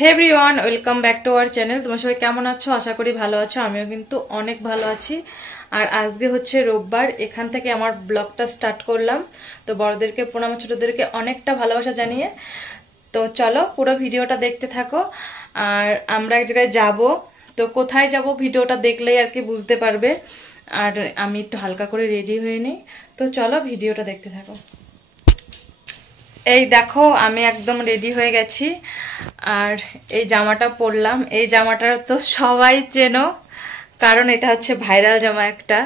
Hey everyone, welcome back to our channel. তোমার সবাই কেমন আছো? আশা করি ভালো আছো। আমিও কিন্তু অনেক ভালো আছি। আর আজকে হচ্ছে রোববার, এখান থেকে আমার ব্লগটা স্টার্ট করলাম। তো বড়দেরকে প্রণাম, ছোটদেরকে অনেকটা ভালোবাসা জানিয়ে। তো চলো পুরো ভিডিওটা দেখতে থাকো। আর আমরা এক জায়গায় যাব, তো কোথায় যাব ভিডিওটা দেখলেই আর কি বুঝতে পারবে। আর আমি একটু হালকা করে রেডি হয়ে নিই। তো চলো ভিডিওটা দেখতে থাকো। এই দেখো আমি একদম রেডি হয়ে গেছি। আর এই জামাটা পরলাম। এই জামাটা তো সবাই চেনো, কারণ এটা হচ্ছে ভাইরাল জামা একটা।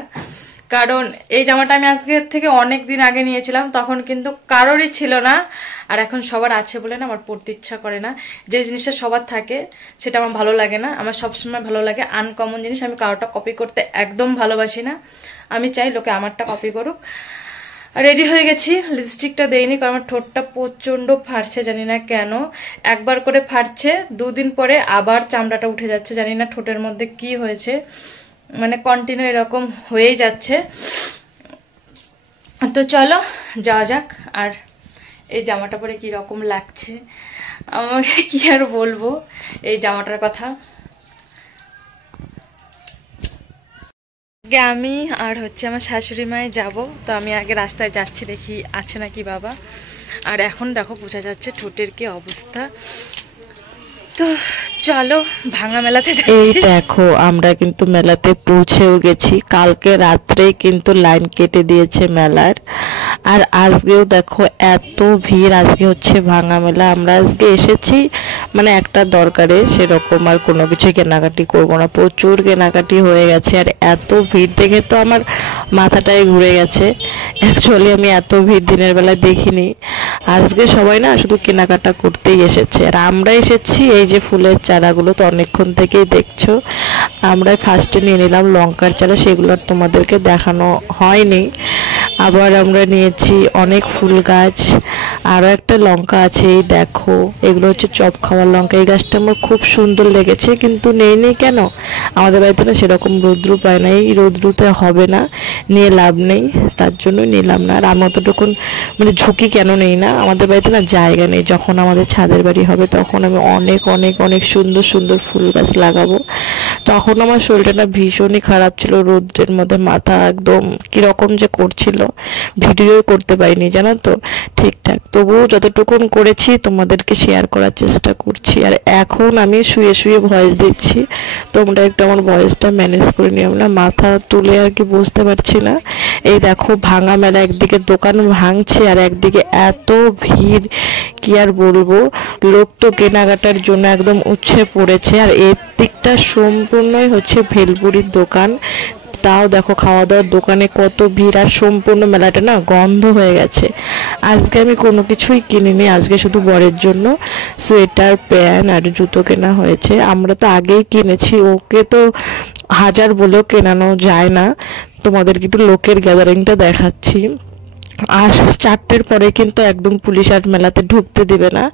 কারণ এই জামাটা আমি আজকে থেকে অনেক দিন আগে নিয়েছিলাম, তখন কিন্তু কারোরই ছিল না। আর এখন সবার আছে বলে না আমার পরতে ইচ্ছা করে না। যে জিনিসটা সবার থাকে সেটা আমার ভালো লাগে না। আমার সবসময় ভালো লাগে আনকমন জিনিস। আমি কারোটা কপি করতে একদম ভালোবাসি না। আমি চাই লোকে আমারটা কপি করুক। রেডি হয়ে গেছি। লিপস্টিকটা দেইনি কারণ আমার ঠোঁটটা প্রচণ্ড ফাটছে, জানি না কেন। একবার করে ফাটছে, দুদিন পরে আবার চামড়াটা উঠে যাচ্ছে, জানি না ঠোঁটের মধ্যে কি হয়েছে। মানে কন্টিনিউ এরকম হয়েই যাচ্ছে। তো চলো যাওয়া যাক। আর এই জামাটা পরে কি রকম লাগছে আমাকে কি আর বলবো এই জামাটার কথা। আগে আমি আর হচ্ছে আমার শাশুড়ি মায়ে যাব। তো আমি আগে রাস্তায় যাচ্ছি, দেখি আছে নাকি বাবা। আর এখন দেখো বোঝা যাচ্ছে ঠোঁটের কি অবস্থা। তো চলো ভাঙা মেলাতে যাচ্ছি। এই দেখো আমরা কিন্তু মেলাতে পৌঁছেও গেছি। কালকে রাত্রেই কিন্তু লাইন কেটে দিয়েছে মেলার। আর আজকেও দেখো এত ভিড়। আজকে হচ্ছে ভাঙা মেলা। আমরা আজকে এসেছি মানে একটা দরকারে, সেরকম আর কোনো কিছু কেনাকাটি করবো না। প্রচুর কেনাকাটি হয়ে গেছে। আর এত ভিড় দেখে তো আমার মাথাটাই ঘুরে গেছে। অ্যাকচুয়ালি আমি এত ভিড় দিনের বেলা দেখিনি। আজকে সবাই না শুধু কেনাকাটা করতেই এসেছে। আর আমরা এসেছি এই যে ফুলের চারাগুলো তো অনেকক্ষণ থেকেই দেখছো। আমরা ফার্স্টে নিয়ে নিলাম লঙ্কার চারা, সেগুলো আর তোমাদেরকে দেখানো হয়নি। আবার আমরা নিয়েছি অনেক ফুল গাছ। আরও একটা লঙ্কা আছে, এই দেখো এগুলো হচ্ছে চপ খাওয়ার লঙ্কা। এই গাছটা আমার খুব সুন্দর লেগেছে, কিন্তু নেই কেন, আমাদের বাড়িতে না সেরকম রৌদ্রু পায় না। এই রৌদ্রুতে হবে না, নিয়ে লাভ নেই, তার জন্যই নিলাম না। আর আমি অতটুকুন মানে ঝুঁকি কেন নেই না, আমাদের বাড়িতে না জায়গা নেই। যখন আমাদের ছাদের বাড়ি হবে তখন আমি অনেক অনেক অনেক সুন্দর সুন্দর ফুল গাছ লাগাবো। তখন আমার শরীরটা না ভীষণই খারাপ ছিল, রৌদ্রের মধ্যে মাথা একদম কিরকম যে করছিল, ভিডিও করতে পারিনি জানো তো ঠিকঠাক। তবুও যতটুকুন করেছি তোমাদেরকে শেয়ার করার চেষ্টা করছি। আর এখন আমি শুয়ে শুয়ে ভয়েস দিচ্ছি, তোমরা একটু আমার ভয়েসটা ম্যানেজ করে নিও। না মাথা তুলে আর কি বুঝতে পারছি না। এই দেখো ভাঙা মেলা, একদিকে দোকান ভাঙছে আর একদিকে এত ভিড়, কি আর বলবো। লোক তো কেনাকাটার জন্য একদম উচ্ছে পড়েছে। আর এর দিকটা সম্পূর্ণই হচ্ছে ভেলপুরির দোকান। তাও দেখো খাওয়া দাওয়ার দোকানে কত ভিড়। আর সম্পূর্ণ মেলাটা না গন্ধ হয়ে গেছে। আজকে আমি কোনো কিছুই কিনিনি, আজকে শুধু বরের জন্য সোয়েটার, প্যান্ট আর জুতো কেনা হয়েছে। আমরা তো আগেই কিনেছি, ওকে তো হাজার বলেও কেনানো যায় না। তোমাদেরকে একটু লোকের গ্যাদারিংটা দেখাচ্ছি। আর 4টের পরে কিন্তু একদম পুলিশ আর মেলাতে ঢুকতে দিবে না।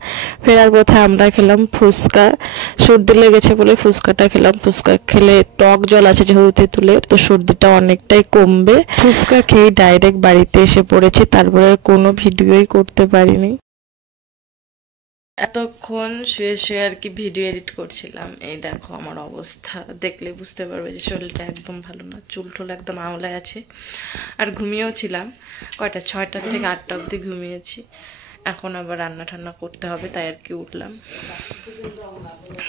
ফেরার পথে আমরা খেলাম ফুচকা। সর্দি লেগেছে বলে ফুচকাটা খেলাম। ফুচকা খেলে টক জল আছে যেহেতু তেঁতুলের, তো সর্দিটা অনেকটাই কমবে। ফুচকা খেয়ে ডাইরেক্ট বাড়িতে এসে পড়েছি, তারপরে কোনো ভিডিওই করতে পারিনি। এতক্ষণ শুয়ে শুয়ে আর কি ভিডিও এডিট করছিলাম। এই দেখো আমার অবস্থা দেখলে বুঝতে পারবে যে শরীরটা একদম ভালো না, চুল টুল একদম আওলায় আছে। আর ঘুমিয়েও ছিলাম, কয়টা 6টা থেকে 8টা অবধি ঘুমিয়েছি। এখন আবার রান্না ঠান্না করতে হবে, তাই আর কি উঠলাম।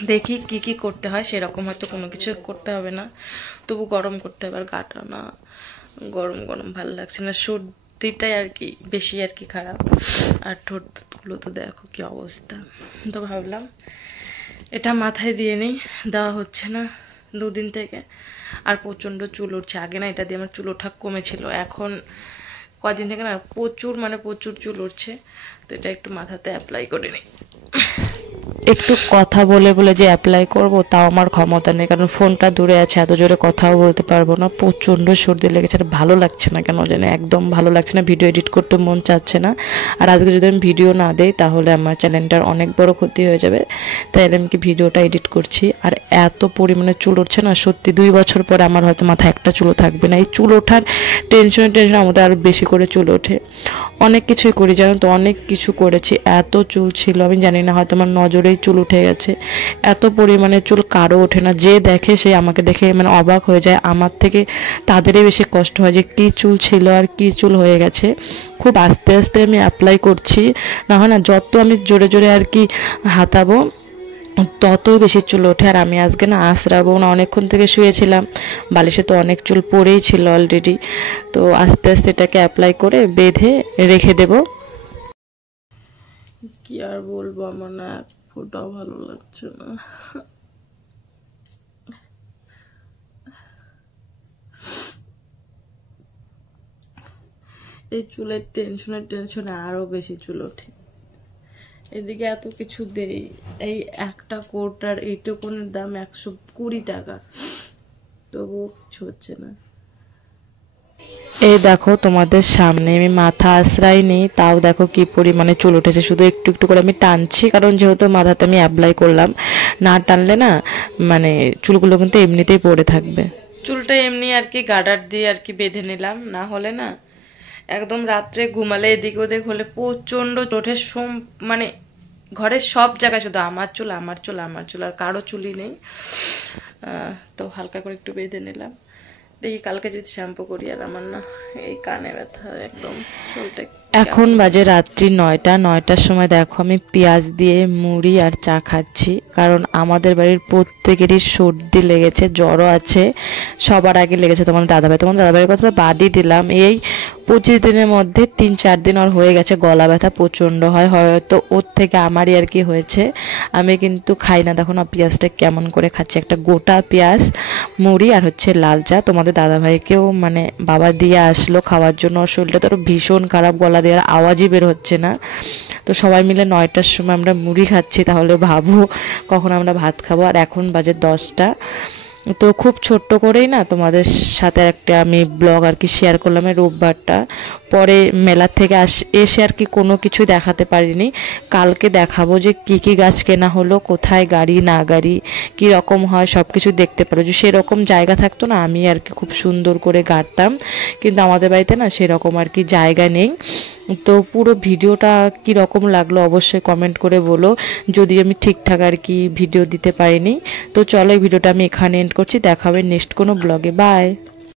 দেখি কি কি করতে হয়, সেরকম হয়তো কোনো কিছু করতে হবে না, তবু গরম করতে হবে। আর গাটা না গরম গরম ভালো লাগছে না, সর্দিটাই আর কি বেশি আর কি খারাপ। আর ঠোঁটগুলো তো দেখো কি অবস্থা। তো ভাবলাম এটা মাথায় দিয়ে নিই, দেওয়া হচ্ছে না 2 দিন থেকে। আর প্রচণ্ড চুল উঠছে। আগে না এটা দিয়ে আমার চুল ওঠা কমেছিল, এখন কদিন থেকে না প্রচুর মানে প্রচুর চুল উঠছে। তো এটা একটু মাথাতে অ্যাপ্লাই করে নিই। একটু কথা বলে বলে যে অ্যাপ্লাই করব তাও আমার ক্ষমতা নেই, কারণ ফোনটা দূরে আছে, এত জোরে কথাও বলতে পারবো না। প্রচণ্ড সর্দি লেগেছে, আর ভালো লাগছে না কেন জানি, একদম ভালো লাগছে না। ভিডিও এডিট করতে মন চাচ্ছে না। আর আজকে যদি আমি ভিডিও না দেই তাহলে আমার চ্যানেলটার অনেক বড় ক্ষতি হয়ে যাবে, তাই আমি কি ভিডিওটা এডিট করছি। আর এত পরিমাণে চুল উঠছে না, সত্যি 2 বছর পরে আমার হয়তো মাথায় একটা চুলও থাকবে না। এই চুল ওঠার টেনশন আমাদের আরও বেশি করে চুল ওঠে। অনেক কিছুই করি জানো তো, অনেক কিছু করেছি, এত চুল ছিল আমি জানি না, হয়তো আমার নজরেই চুল উঠে গেছে। এত পরিমাণে চুল কারো ওঠে না, যে দেখে সে আমাকে দেখে মানে অবাক হয়ে যায়। আমার থেকে তাদেরই বেশি কষ্ট হয় যে কী চুল ছিল আর কী চুল হয়ে গেছে। খুব আস্তে আস্তে আমি অ্যাপ্লাই করছি, না হয় না যত আমি জোরে জোরে আর কি হাতাবো ততই বেশি চুল ওঠে। আর আমি আজকে না আঁচড়াবো না, অনেকক্ষণ থেকে শুয়েছিলাম, বালিশে তো অনেক চুল পড়েই ছিল অলরেডি। তো আস্তে আস্তে এটাকে অ্যাপ্লাই করে বেঁধে রেখে দেব। কি আর বলবো, আমার না এক ফোঁটাও ভালো লাগছে না। এই চুলের টেনশনে আরো বেশি চুল ওঠে। এদিকে এত কিছু দেই, এই একটা কোটার এইটুকুনের দাম 120 টাকা, তবুও কিছু হচ্ছে না। এই দেখো তোমাদের সামনে আমি মাথা আশ্রাইনি, তাও দেখো কি পরিমাণে চুল উঠেছে। শুধু একটু একটু করে আমি টানছি, কারণ যেহেতু মাথাতে আমি অ্যাপ্লাই করলাম, না টানলে না মানে চুলগুলো কিন্তু এমনিতেই পড়ে থাকবে। চুলটা এমনি আর কি গার্ডার দিয়ে আর কি বেঁধে নিলাম, না হলে না একদম রাত্রে ঘুমালে এদিক ওদিক হলে প্রচণ্ড ওঠে। মানে ঘরের সব জায়গায় শুধু আমার চুল আমার চুল আমার চুল, আর কারো চুলই নেই। তো হালকা করে একটু বেঁধে নিলাম, দেখি কালকে যদি শ্যাম্পু করি। আর আমার না এই কানে ব্যথা একদম চুলটা। এখন বাজে রাত্রি 9টার সময় দেখো আমি পেঁয়াজ দিয়ে মুড়ি আর চা খাচ্ছি, কারণ আমাদের বাড়ির প্রত্যেকেরই সর্দি লেগেছে, জ্বরও আছে। সবার আগে লেগেছে তোমার দাদাভাইয়ের কথা বাদই দিলাম। এই 25 দিনের মধ্যে 3-4 দিন ওর হয়ে গেছে গলা ব্যথা প্রচণ্ড হয়, হয়তো ওর থেকে আমারই আর কি হয়েছে। আমি কিন্তু খাই না, দেখো না পেঁয়াজটা কেমন করে খাচ্ছি, একটা গোটা পেঁয়াজ, মুড়ি আর হচ্ছে লাল চা। তোমাদের দাদাভাইকেও মানে বাবা দিয়ে আসলো খাওয়ার জন্য, ওর শরীরটা তো ভীষণ খারাপ, গলা দেওয়ার আওয়াজই বের হচ্ছে না। তো সবাই মিলে 9টার সময় আমরা মুড়ি খাচ্ছি, তাহলে ভাবো কখন আমরা ভাত খাবো। আর এখন বাজে 10টা। তো খুব ছোট্ট করেই না তোমাদের সাথে একটা আমি ব্লগ আর কি শেয়ার করলাম এই রোববারটা। পরে মেলা থেকে এসে আর কি কোনো কিছুই দেখাতে পারিনি। কালকে দেখাবো যে কি কি গাছ কেনা হলো, কোথায় গাড়ি না গাড়ি কি রকম হয় সব কিছু দেখতে পারো। যে সেরকম জায়গা থাকতো না আমি আর কি খুব সুন্দর করে গাড়তাম, কিন্তু আমাদের বাড়িতে না সেরকম আর কি জায়গা নেই। তো পুরো ভিডিওটা কি রকম লাগলো অবশ্যই কমেন্ট করে বলো, যদি আমি ঠিকঠাক আর কি ভিডিও দিতে পারিনি। তো চলো এই ভিডিওটা আমি এখানে এন্ড করছি, দেখা হবে নেক্সট কোনো ব্লগে। বাই।